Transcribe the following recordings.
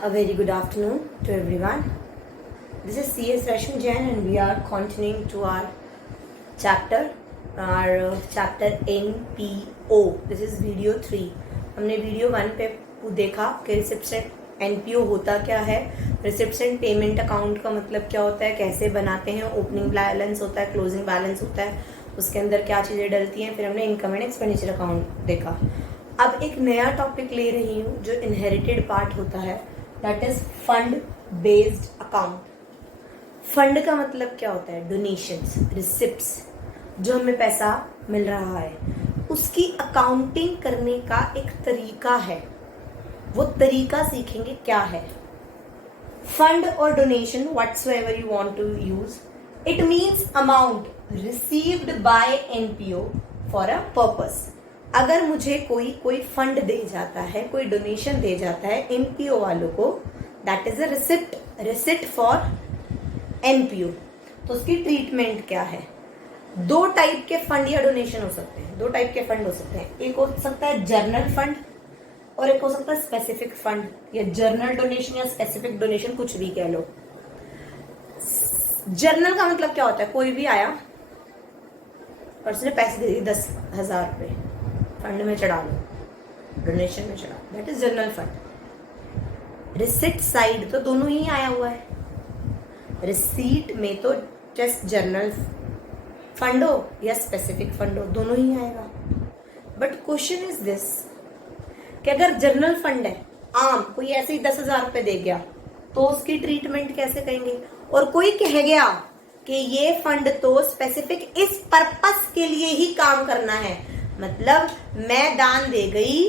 A very good afternoon to everyone. This is CS Rashmi Jain and we are continuing to our chapter NPO. This is video 3. हमने video 1 पे देखा कि recipient NPO होता क्या है, recipient payment account का मतलब क्या होता है, कैसे बनाते हैं, ओपनिंग बैलेंस होता है, क्लोजिंग बैलेंस होता है, उसके अंदर क्या चीज़ें डलती हैं, फिर हमने इनकम एंड एक्सपेंडिचर अकाउंट देखा. अब एक नया टॉपिक ले रही हूँ जो इनहेरिटेड पार्ट होता है, that is fund based account. Fund का मतलब क्या होता है? डोनेशंस, रिसिप्ट्स, जो हमें पैसा मिल रहा है उसकी अकाउंटिंग करने का एक तरीका है. वो तरीका सीखेंगे क्या है. फंड और donation whatsoever you want to use, it means amount received by NPO for a purpose. अगर मुझे कोई फंड दे जाता है, कोई डोनेशन दे जाता है एनपीओ वालों को, that is a receipt for NPO. तो उसकी ट्रीटमेंट क्या है? दो टाइप के फंड या डोनेशन हो सकते हैं. दो टाइप के फंड हो सकते हैं. एक हो सकता है जर्नल फंड और एक हो सकता है स्पेसिफिक फंड, या जर्नल डोनेशन या स्पेसिफिक डोनेशन, कुछ भी कह लो. जर्नल का मतलब क्या होता है? कोई भी आया और उसने पैसे दे दिए 10,000 रुपये, फंड में चढ़ा लो, डोनेशन में चढ़ा, that is general fund. Receipt side तो दोनों ही आया हुआ है. रिसीट में तो जस्ट जनरल फंड हो या स्पेसिफिक फंड हो, दोनों ही आएगा. बट क्वेश्चन इज दिस कि अगर जनरल फंड है, आम कोई ऐसे ही 10,000 रुपये दे गया, तो उसकी ट्रीटमेंट कैसे करेंगे? और कोई कह गया कि ये फंड तो स्पेसिफिक इस पर्पस के लिए ही काम करना है, मतलब मैं दान दे गई,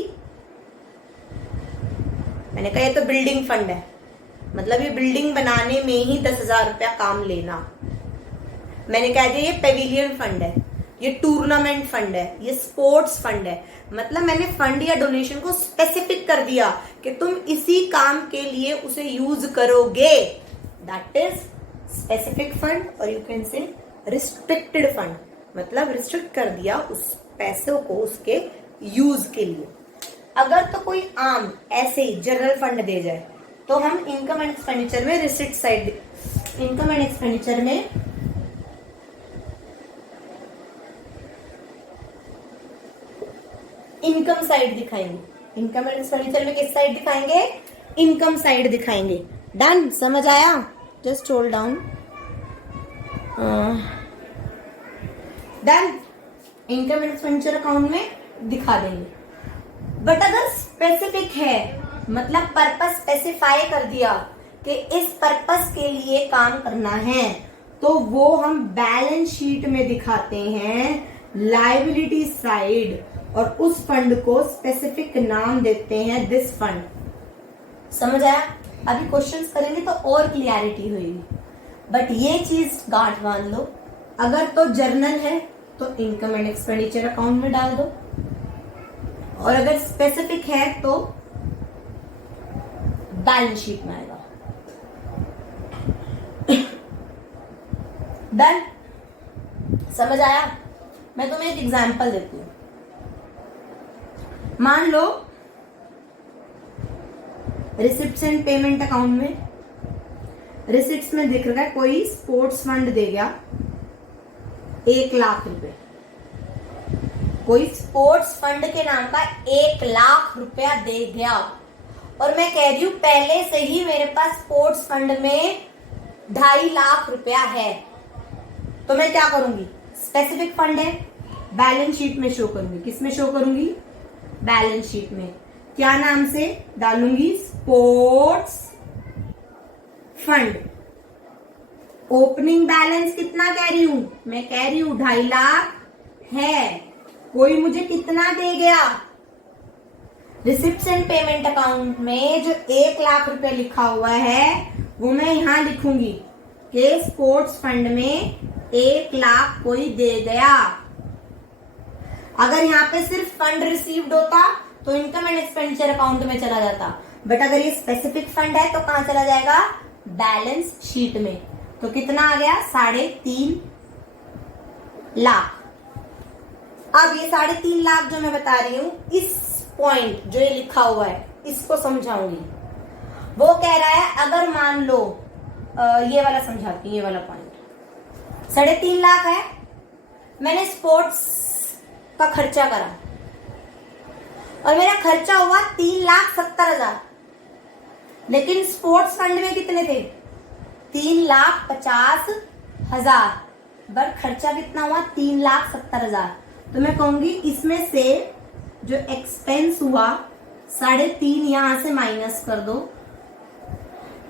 मैंने कहा ये तो बिल्डिंग फंड है, मतलब ये बिल्डिंग बनाने में ही 10,000 रुपया काम लेना. मैंने कहा ये पेविलियन फंड है, ये टूर्नामेंट फंड है, ये स्पोर्ट्स फंड है, मतलब मैंने फंड या डोनेशन को स्पेसिफिक कर दिया कि तुम इसी काम के लिए उसे यूज करोगे. That is specific fund. और you can say restricted fund, मतलब रिस्ट्रिक्ट कर दिया उस पैसों को उसके यूज के लिए. अगर तो कोई आम ऐसे ही जनरल फंड दे जाए, तो हम इनकम एंड एक्सपेंडिचर में receipt side, income and expenditure में इनकम साइड दिखाएंगे. इनकम एंड एक्सपेंडिचर में किस साइड दिखाएंगे? इनकम साइड दिखाएंगे. डन? समझ आया? Just hold down. Done. Income and expenditure account में दिखा देंगे. बट अगर स्पेसिफिक है, मतलब पर्पस स्पेसिफाई कर दिया कि इस पर्पस के लिए काम करना है, तो वो हम बैलेंस शीट में दिखाते हैं, लायबिलिटी साइड, और उस फंड को स्पेसिफिक नाम देते हैं दिस फंड. समझ आया? अभी क्वेश्चंस करेंगे तो और क्लियरिटी होगी. बट ये चीज गांठ बांध लो, अगर तो जर्नल है तो इनकम एंड एक्सपेंडिचर अकाउंट में डाल दो, और अगर स्पेसिफिक है तो बैलेंस शीट में आएगा. डन? समझ आया? मैं तुम्हें एक एग्जांपल देती हूं. मान लो रिसिप्ट्स एंड पेमेंट अकाउंट में, रिसिप्ट्स में दिख रहा है कोई स्पोर्ट्स फंड दे गया 1,00,000 रुपए. कोई स्पोर्ट्स फंड के नाम का 1,00,000 रुपया दे गया, और मैं कह रही हूं पहले से ही मेरे पास स्पोर्ट्स फंड में 2,50,000 रुपया है, तो मैं क्या करूंगी? स्पेसिफिक फंड है, बैलेंस शीट में शो करूंगी. किस में शो करूंगी? बैलेंस शीट में. क्या नाम से डालूंगी? Sports fund. ओपनिंग बैलेंस कितना कह रही हूं? मैं कह रही हूं 2,50,000 है. कोई मुझे कितना दे गया? रिसिप्ट्स एंड पेमेंट अकाउंट में जो 1,00,000 रुपए लिखा हुआ है, वो मैं यहां लिखूंगी कि स्पोर्ट्स फंड में 1,00,000 कोई दे गया. अगर यहाँ पे सिर्फ फंड रिसीव्ड होता तो इनकम एंड एक्सपेंडिचर अकाउंट में चला जाता. बट अगर ये स्पेसिफिक फंड है तो कहां चला जाएगा? बैलेंस शीट में. तो कितना आ गया? 3.5 लाख. अब ये 3.5 लाख जो मैं बता रही हूं, इस पॉइंट जो ये लिखा हुआ है इसको समझाऊंगी. वो कह रहा है अगर मान लो ये वाला समझाती हूँ, ये वाला पॉइंट 3.5 लाख है, मैंने स्पोर्ट्स का खर्चा करा और मेरा खर्चा हुआ 3,70,000, लेकिन स्पोर्ट्स फंड में कितने थे 3,50,000, बट खर्चा कितना हुआ 3,70,000। तो मैं कहूंगी इसमें से जो एक्सपेंस हुआ 3.5 यहां से माइनस कर दो,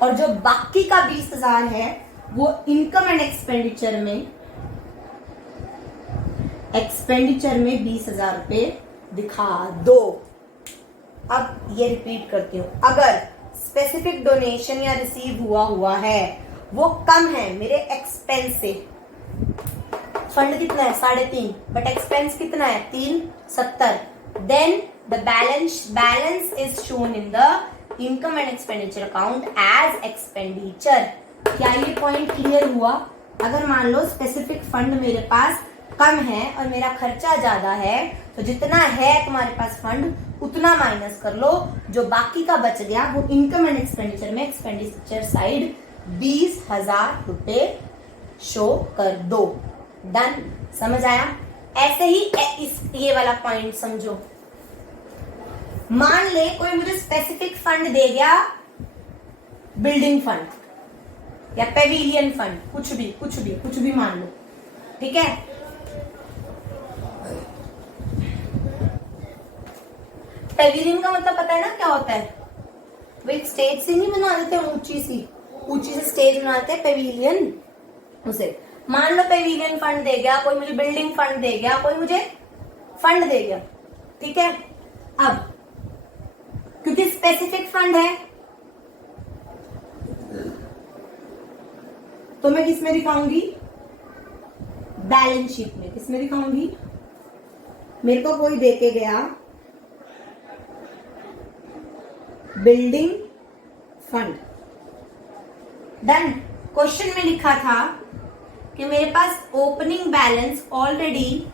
और जो बाकी का 20,000 है वो इनकम एंड एक्सपेंडिचर में 20,000 रुपए दिखा दो। अब ये रिपीट करती हूं, अगर स्पेसिफिक डोनेशन या रिसीव हुआ है वो कम है मेरे एक्सपेंस से, फंड कितना है 3.5, बट एक्सपेंस कितना है 370, then the balance is shown in the income and expenditure account as expenditure. क्या ये पॉइंट क्लियर हुआ? अगर मान लो स्पेसिफिक फंड मेरे पास कम है और मेरा खर्चा ज्यादा है, तो जितना है तुम्हारे पास फंड उतना माइनस कर लो, जो बाकी का बच गया वो इनकम एंड एक्सपेंडिचर में एक्सपेंडिचर साइड 20,000 रुपए शो कर दो। डन, समझ आया? ऐसे ही ये वाला पॉइंट समझो। मान ले कोई मुझे स्पेसिफिक फंड दे गया, बिल्डिंग फंड या पेविलियन फंड, कुछ भी मान लो, ठीक है। पेविलियन का मतलब पता है ना क्या होता है? वो एक स्टेज से नहीं बना देते, ऊंची से स्टेज बनाते हैं पेविलियन। उसे मान लो पेविलियन फंड दे गया, कोई मुझे बिल्डिंग फंड दे गया, कोई मुझे फंड दे गया, ठीक है। अब क्योंकि स्पेसिफिक फंड है तो मैं किस में दिखाऊंगी? बैलेंस शीट में। किस में दिखाऊंगी? मेरे को कोई देके गया बिल्डिंग फंड, डन। क्वेश्चन में लिखा था कि मेरे पास opening balance already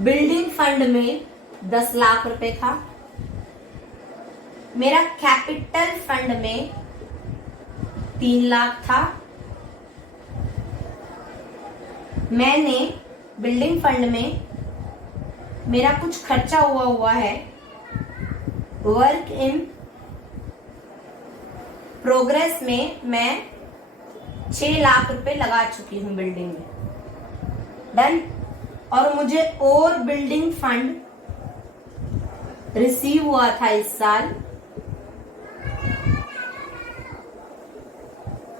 building fund में 10 लाख रुपए था, मेरा कैपिटल फंड में 3 लाख था, मैंने बिल्डिंग फंड में मेरा कुछ खर्चा हुआ है, वर्क इन प्रोग्रेस में मैं 6 लाख रुपए लगा चुकी हूं बिल्डिंग में, डन। और मुझे और बिल्डिंग फंड रिसीव हुआ था इस साल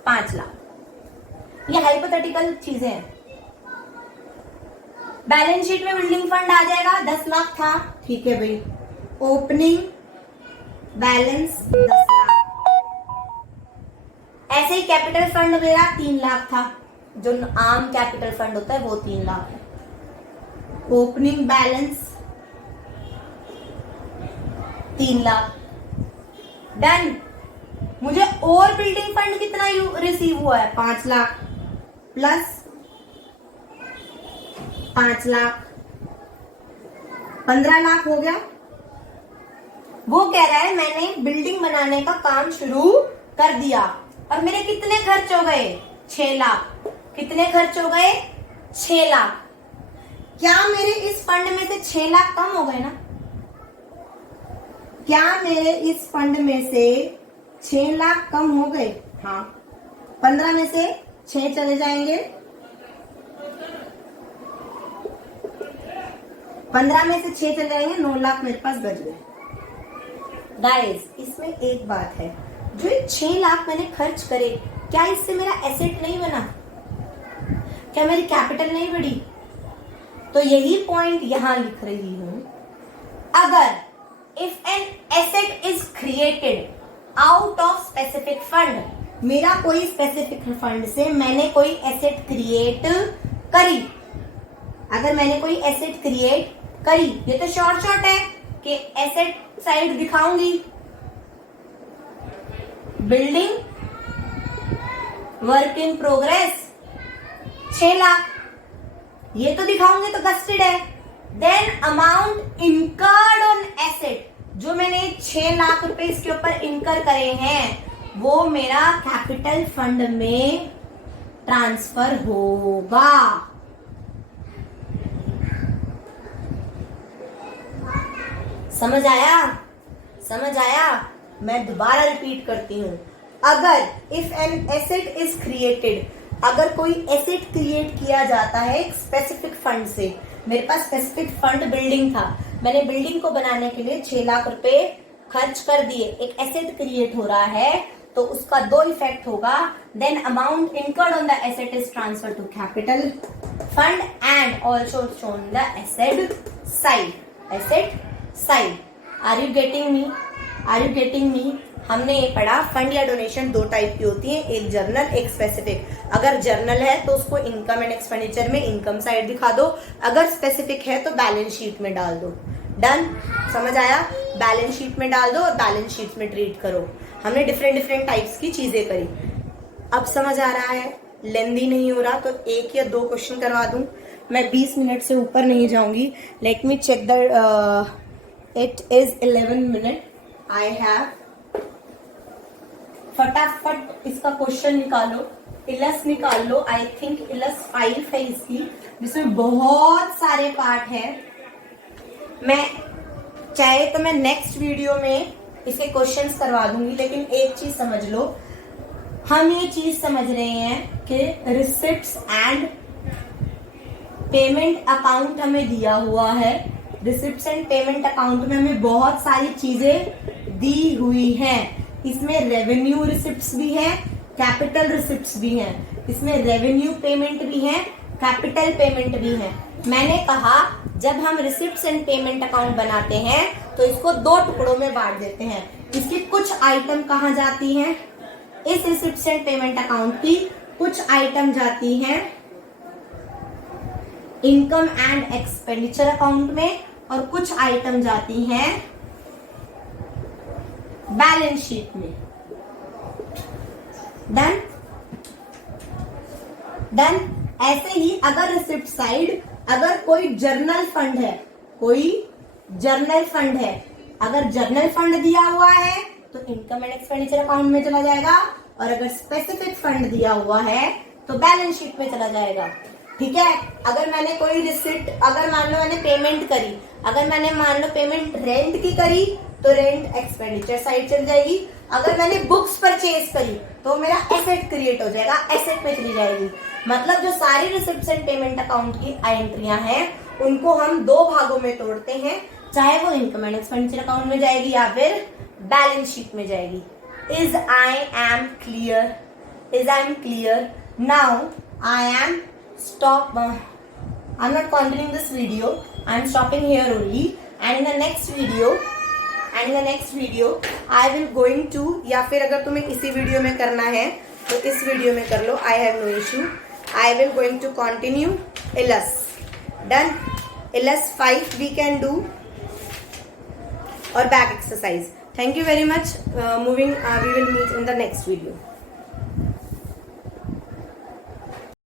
5 लाख। ये हाइपोथेटिकल चीजें हैं। बैलेंस शीट में बिल्डिंग फंड आ जाएगा, 10 लाख था, ठीक है भाई। Opening balance 10 lakh. ऐसे ही कैपिटल फंड मेरा 3 लाख था, जो आम कैपिटल फंड होता है वो 3 लाख है। Opening balance 3 lakh, done. मुझे और बिल्डिंग फंड कितना रिसीव हुआ है? 5 लाख प्लस 5 लाख, 15 लाख हो गया। वो कह रहा है मैंने बिल्डिंग बनाने का काम शुरू कर दिया और मेरे कितने खर्च हो गए? 6 लाख। कितने खर्च हो गए? 6 लाख। क्या मेरे इस फंड में से 6 लाख कम हो गए ना? क्या मेरे इस फंड में से 6 लाख कम हो गए? हाँ। 15 में से 6 चले जाएंगे, 15 में से 6 चले जाएंगे, 9 लाख मेरे पास बच गए। गाइस, इसमें एक बात है, जो 6 लाख मैंने खर्च करे, क्या इससे मेरा एसेट नहीं बना? क्या मेरी कैपिटल नहीं बढ़ी? तो यही पॉइंट यहां लिख रही हूं। अगर if an asset is created out of specific fund, मेरा कोई स्पेसिफिक फंड से मैंने कोई एसेट क्रिएट करी, अगर मैंने कोई एसेट क्रिएट करी, ये तो शॉर्ट है कि एसेट साइड दिखाऊंगी, building work in progress 6 lakh, ये तो दिखाऊंगे तो गस्टेड है। Then amount incurred on asset, जो मैंने 6 लाख रुपए इसके ऊपर इनकर करे हैं वो मेरा कैपिटल फंड में ट्रांसफर होगा। समझ आया? समझ आया? मैं दोबारा रिपीट करती हूं। अगर if an asset is created, अगर कोई एसेट क्रिएट किया जाता है एक स्पेसिफिक फंड से, मेरे पास स्पेसिफिक फंड बिल्डिंग था, मैंने बिल्डिंग को बनाने के लिए 6 लाख रुपए खर्च कर दिए, एक एसेट क्रिएट हो रहा है तो उसका 2 इफेक्ट होगा। Then amount incurred on the asset is transfer to capital fund and also shown the asset side. Asset side. Are you getting me? Are you getting me? हमने ये पढ़ा फंड या डोनेशन 2 टाइप की होती है, एक journal एक specific. अगर जर्नल है तो उसको इनकम एंड एक्सपेंडिचर में इनकम साइड दिखा दो, अगर स्पेसिफिक है तो बैलेंस शीट में डाल दो। डन? समझ आया? बैलेंस शीट में डाल दो और बैलेंस शीट में ट्रीट करो। हमने डिफरेंट टाइप्स की चीजें करी। अब समझ आ रहा है? लेंदी नहीं हो रहा तो 1 या 2 क्वेश्चन करवा दूं। मैं 20 मिनट से ऊपर नहीं जाऊंगी। Let me check the it is 11 minute. I have, फटाफट इसका क्वेश्चन निकालो, इलस निकाल लो। आई थिंक इलस 5 है इसकी, जिसमें बहुत सारे पार्ट है। मैं चाहे तो मैं नेक्स्ट वीडियो में इसके क्वेश्चंस करवा दूंगी, लेकिन एक चीज समझ लो, हम ये चीज समझ रहे हैं कि रिसिप्ट्स एंड पेमेंट अकाउंट हमें दिया हुआ है। रिसिप्ट्स एंड पेमेंट अकाउंट में हमें बहुत सारी चीजें दी हुई हैं। इसमें रेवेन्यू रिसिप्ट्स भी हैं, कैपिटल रिसिप्ट्स भी हैं, इसमें रेवेन्यू पेमेंट भी है, कैपिटल पेमेंट भी है। मैंने कहा जब हम रिसिप्ट्स एंड पेमेंट अकाउंट बनाते हैं तो इसको 2 टुकड़ों में बांट देते हैं। इसकी कुछ आइटम कहाँ जाती हैं? इस रिसिप्ट्स एंड पेमेंट अकाउंट की कुछ आइटम जाती हैं इनकम एंड एक्सपेंडिचर अकाउंट में और कुछ आइटम जाती हैं बैलेंस शीट में। डन? डन? ऐसे ही अगर रिसिप्ट साइड, अगर कोई जर्नल फंड है, कोई जर्नल फंड है, अगर जर्नल फंड दिया हुआ है तो इनकम एंड एक्सपेंडिचर अकाउंट में चला जाएगा, और अगर स्पेसिफिक फंड दिया हुआ है तो बैलेंस शीट में चला जाएगा। ठीक है? अगर मैंने कोई रिसिप्ट, अगर मान लो मैंने पेमेंट करी, अगर मैंने मान लो पेमेंट रेंट की करी तो रेंट एक्सपेंडिचर साइड चल जाएगी। अगर मैंने बुक्स परचेज करी तो मेरा एसेट क्रिएट हो जाएगा, एसेट में चली जाएगी। मतलब जो सारी रिसिप्ट्स एंड पेमेंट अकाउंट की एंट्रियां हैं उनको हम 2 भागों में तोड़ते हैं, चाहे वो इनकम एंड एक्सपेंडिचर अकाउंट में जाएगी या फिर बैलेंस शीट में जाएगी। Is I am clear? Is I am clear? Now I am stop. I'm not continuing this video. I'm stopping here only. And in the next video, I will going to, या फिर अगर तुम्हें इसी video में करना है तो इस वीडियो में कर लो. I have no issue. I will going to continue ILS. Done. ILS 5 we can do or back exercise. Thank you very much. We will meet in the next video.